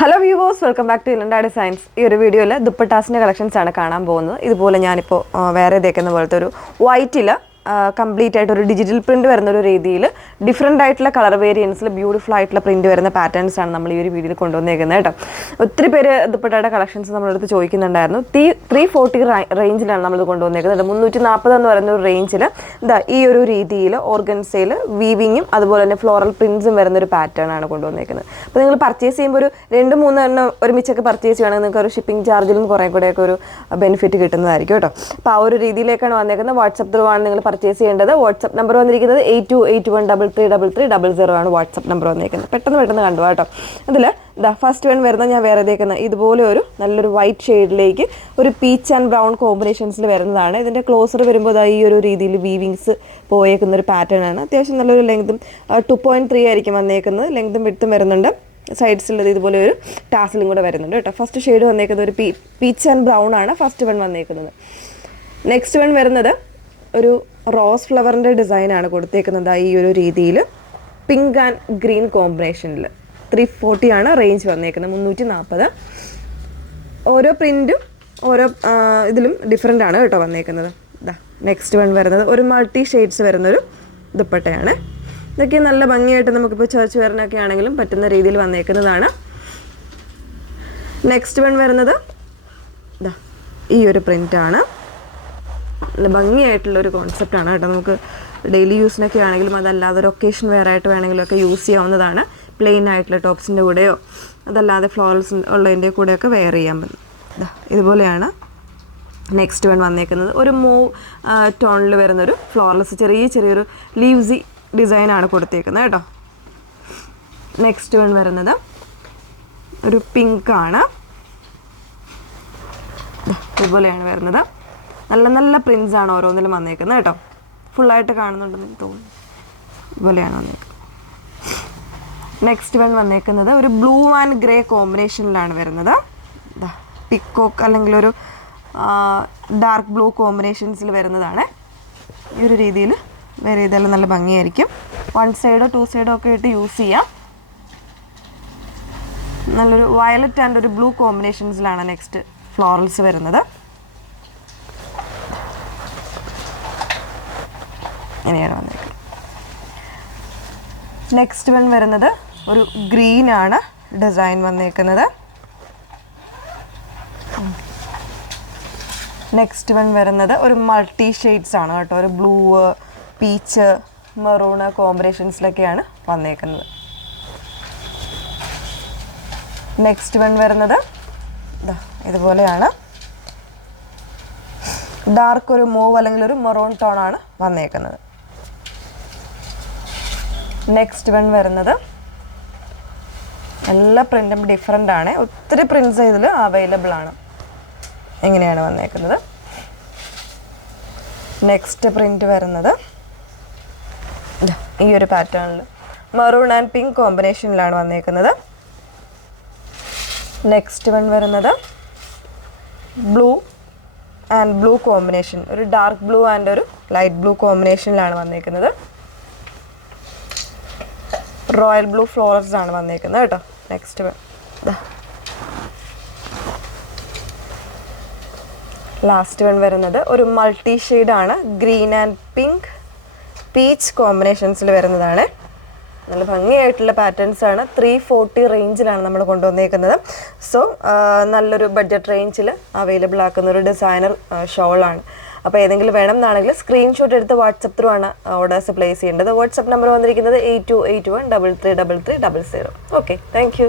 Hello viewers, welcome back to ഇലണ്ട designs. ഈ ഒരു വീഡിയോയിൽ ദുപ്പട്ടാസിൻ്റെ കളക്ഷൻസ് ആണ് കാണാൻ പോകുന്നത്. ഇതുപോലെ ഞാനിപ്പോൾ വേറെ തേക്കുന്ന പോലത്തെ ഒരു വൈറ്റിൽ കംപ്ലീറ്റ് ആയിട്ട് ഒരു ഡിജിറ്റൽ പ്രിൻറ്റ് വരുന്ന ഒരു രീതിയിൽ ഡിഫറെൻ്റ് ആയിട്ടുള്ള കളർ വേരിയൻസിൽ ബ്യൂട്ടിഫുൾ ആയിട്ടുള്ള പ്രിൻറ്റ് വരുന്ന പാറ്റേൺസ് ആണ് നമ്മൾ ഈ ഒരു വീഡിയോയിൽ കൊണ്ടുവന്നേക്കുന്നത് കേട്ടോ. ഒത്തിരി പേര് ദുപ്പട്ടയുടെ കളക്ഷൻസ് നമ്മളെടുത്ത് ചോദിക്കുന്നുണ്ടായിരുന്നു. 340 റേഞ്ചിലാണ് നമ്മൾ കൊണ്ടുവന്നേക്കുന്നത്. 340 എന്ന് പറയുന്ന ഒരു റേഞ്ചിൽ എന്താ ഈ ഒരു രീതിയിൽ ഓർഗൻസയിൽ വീവിങ്ങും അതുപോലെ തന്നെ ഫ്ലോറൽ പ്രിൻസും വരുന്നൊരു പാറ്റേൺ ആണ് കൊണ്ടുവന്നേക്കുന്നത്. അപ്പോൾ നിങ്ങൾ പർച്ചേസ് ചെയ്യുമ്പോൾ ഒരു 2-3 എണ്ണം ഒരുമിച്ചൊക്കെ പർച്ചേസ് ചെയ്യുകയാണെങ്കിൽ നിങ്ങൾക്ക് ഒരു ഷിപ്പിംഗ് ചാർജിലും കുറേ കൂടെയൊക്കെ ഒരു ബെനിഫിറ്റ് കിട്ടുന്നതായിരിക്കും കേട്ടോ. അപ്പോൾ ആ ഒരു രീതിയിലേക്കാണ് വന്നേക്കുന്നത്. വാട്സപ്പ് ത്രൂ ആണ് നിങ്ങൾ പർച്ചേസ് ചെയ്യേണ്ടത്. വാട്സപ്പ് നമ്പർ വന്നിരിക്കുന്നത് 8281333300 ആണ് വാട്സപ്പ് നമ്പർ വന്നിരിക്കുന്നത്. പെട്ടെന്ന് കണ്ടു കേട്ടോ. അതിൽ ഫസ്റ്റ് വൺ വരുന്നത് ഞാൻ വേറെ തേക്കുന്ന ഇതുപോലെ ഒരു നല്ലൊരു വൈറ്റ് ഷെയ്ഡിലേക്ക് ഒരു പീച്ച് ആൻഡ് ബ്രൗൺ കോമ്പിനേഷൻസിൽ വരുന്നതാണ്. ഇതിൻ്റെ ക്ലോസർ വരുമ്പോൾ ഈ ഒരു രീതിയിൽ വീവിങ്സ് പോയേക്കുന്ന ഒരു പാറ്റേൺ ആണ്. അത്യാവശ്യം നല്ലൊരു ലെങ്തും 2.3 ആയിരിക്കും വന്നേക്കുന്നത്. ലെങ്തും വിഡ്ത്തും വരുന്നുണ്ട്. സൈഡ്സിലുള്ളത് ഇതുപോലെ ഒരു ടാസിലും കൂടെ വരുന്നുണ്ട് കേട്ടോ. ഫസ്റ്റ് ഷെയ്ഡ് വന്നേക്കുന്നത് ഒരു പീച്ച് ആൻഡ് ബ്രൗൺ ആണ് ഫസ്റ്റ് വൺ വന്നേക്കുന്നത്. നെക്സ്റ്റ് വൺ വരുന്നത് ഒരു റോസ് ഫ്ലവറിൻ്റെ ഡിസൈനാണ് കൊടുത്തേക്കുന്നത്. ഈ ഒരു രീതിയിൽ പിങ്ക് ആൻഡ് ഗ്രീൻ കോമ്പിനേഷനിൽ 340 ആണ് റേഞ്ച് വന്നേക്കുന്നത്. 340. ഓരോ പ്രിൻറ്റും ഓരോ ഇതിലും ഡിഫറെൻ്റ് ആണ് കേട്ടോ വന്നേക്കുന്നത്. നെക്സ്റ്റ് വൺ വരുന്നത് ഒരു മൾട്ടി ഷെയ്ഡ്സ് വരുന്നൊരു ദുപ്പട്ടയാണ്. ഇതൊക്കെ നല്ല ഭംഗിയായിട്ട് നമുക്കിപ്പോൾ ചർച്ച് വെയറിനൊക്കെ ആണെങ്കിലും പറ്റുന്ന രീതിയിൽ വന്നേക്കുന്നതാണ്. നെക്സ്റ്റ് വൺ വരുന്നത് ഈ ഒരു പ്രിൻ്റാണ്. നല്ല ഭംഗിയായിട്ടുള്ളൊരു കോൺസെപ്റ്റാണ് കേട്ടോ. നമുക്ക് ഡെയിലി യൂസിനൊക്കെ ആണെങ്കിലും അതല്ലാതെ ഒരു ഒക്കേഷൻ വെയർ ആയിട്ട് വേണമെങ്കിലും ഒക്കെ യൂസ് ചെയ്യാവുന്നതാണ്. പ്ലെയിൻ ആയിട്ടുള്ള ടോപ്സിൻ്റെ കൂടെയോ അതല്ലാതെ ഫ്ലോറൽസ് ഉള്ളതിൻ്റെ കൂടെയൊക്കെ വെയർ ചെയ്യാൻ പറ്റും. ഇതുപോലെയാണ് നെക്സ്റ്റ് വൺ വന്നേക്കുന്നത്. ഒരു മൂവ് ടോണിൽ വരുന്നൊരു ഫ്ലോറൽസ് ചെറിയൊരു ലീവ്സി ഡിസൈനാണ് കൊടുത്തേക്കുന്നത് കേട്ടോ. നെക്സ്റ്റ് വൺ വരുന്നത് ഒരു പിങ്കാണ്. ഇതുപോലെയാണ് വരുന്നത്. നല്ല പ്രിൻസാണ് ഓരോന്നിലും വന്നേക്കുന്നത് കേട്ടോ. ഫുള്ളായിട്ട് കാണുന്നുണ്ടെന്ന് എനിക്ക് തോന്നുന്നു. ഇതുപോലെയാണ് വന്നേക്കുന്നത്. നെക്സ്റ്റ് വൺ വന്നേക്കുന്നത് ഒരു ബ്ലൂ ആൻഡ് ഗ്രേ കോമ്പിനേഷനിലാണ് വരുന്നത്. പിക്കോക്ക് അല്ലെങ്കിൽ ഒരു ഡാർക്ക് ബ്ലൂ കോമ്പിനേഷൻസിൽ വരുന്നതാണ്. ഈ ഒരു രീതിയിൽ വേറെ ചെയ്താലും നല്ല ഭംഗിയായിരിക്കും. 1 സൈഡോ 2 സൈഡോ ഒക്കെ ഇട്ട് യൂസ് ചെയ്യാം. നല്ലൊരു വയലറ്റ് ആൻഡ് ഒരു ബ്ലൂ കോമ്പിനേഷൻസിലാണ് നെക്സ്റ്റ് ഫ്ലോറൽസ് വരുന്നത്. ഇങ്ങനെയാണ് വന്നേക്കുന്നത്. നെക്സ്റ്റ് വൺ വരുന്നത് ഒരു ഗ്രീൻ ആണ് ഡിസൈൻ വന്നേക്കുന്നത്. നെക്സ്റ്റ് വൺ വരുന്നത് ഒരു മൾട്ടി ഷെയ്ഡ്സ് ആണ് കേട്ടോ. ഒരു ബ്ലൂ, പീച്ച്, മെറൂണ് കോമ്പിനേഷൻസിലൊക്കെയാണ് വന്നേക്കുന്നത്. നെക്സ്റ്റ് വൺ വരുന്നത് ഇതുപോലെയാണ്. ഡാർക്ക് ഒരു മൂവ് അല്ലെങ്കിൽ ഒരു മെറൂൺ ടോണാണ് വന്നേക്കുന്നത്. നെക്സ്റ്റ് വൺ വരുന്നത് എല്ലാ പ്രിൻറ്റും ഡിഫറെൻ്റ് ആണ്. ഒത്തിരി പ്രിൻറ്റ്സ് ഇതിൽ അവൈലബിൾ ആണ്. എങ്ങനെയാണ് വന്നേക്കുന്നത്. നെക്സ്റ്റ് പ്രിൻറ്റ് വരുന്നത് ഈ ഒരു പാറ്റേണിൽ മെറൂൺ ആൻഡ് പിങ്ക് കോമ്പിനേഷനിലാണ് വന്നേക്കുന്നത്. നെക്സ്റ്റ് വൺ വരുന്നത് ബ്ലൂ ആൻഡ് ബ്ലൂ കോമ്പിനേഷൻ, ഒരു ഡാർക്ക് ബ്ലൂ ആൻഡ് ഒരു ലൈറ്റ് ബ്ലൂ കോമ്പിനേഷനിലാണ് വന്നേക്കുന്നത്. റോയൽ ബ്ലൂ ഫ്ലോറൽസ് ആണ് വന്നേക്കുന്നത് കേട്ടോ. നെക്സ്റ്റ് ലാസ്റ്റ് വൺ വരുന്നത് ഒരു മൾട്ടി ഷെയ്ഡാണ്. ഗ്രീൻ ആൻഡ് പിങ്ക്, പീച്ച് കോമ്പിനേഷൻസിൽ വരുന്നതാണ്. നല്ല ഭംഗിയായിട്ടുള്ള പാറ്റേൺസ് ആണ്. 340 റേഞ്ചിലാണ് നമ്മൾ കൊണ്ടുവന്നേക്കുന്നത്. സോ നല്ലൊരു ബഡ്ജറ്റ് റേഞ്ചിൽ അവൈലബിൾ ആക്കുന്ന ഒരു ഡിസൈനർ ഷോളാണ്. അപ്പോൾ ഏതെങ്കിലും വേണം എന്നാണെങ്കിൽ സ്ക്രീൻഷോട്ട് എടുത്ത് വാട്സപ്പ് ത്രൂ ആണ് ഓർഡേഴ്സ് പ്ലേസ് ചെയ്യേണ്ടത്. വാട്സപ്പ് നമ്പർ വന്നിരിക്കുന്നത് 8281333300. Okay, thank you.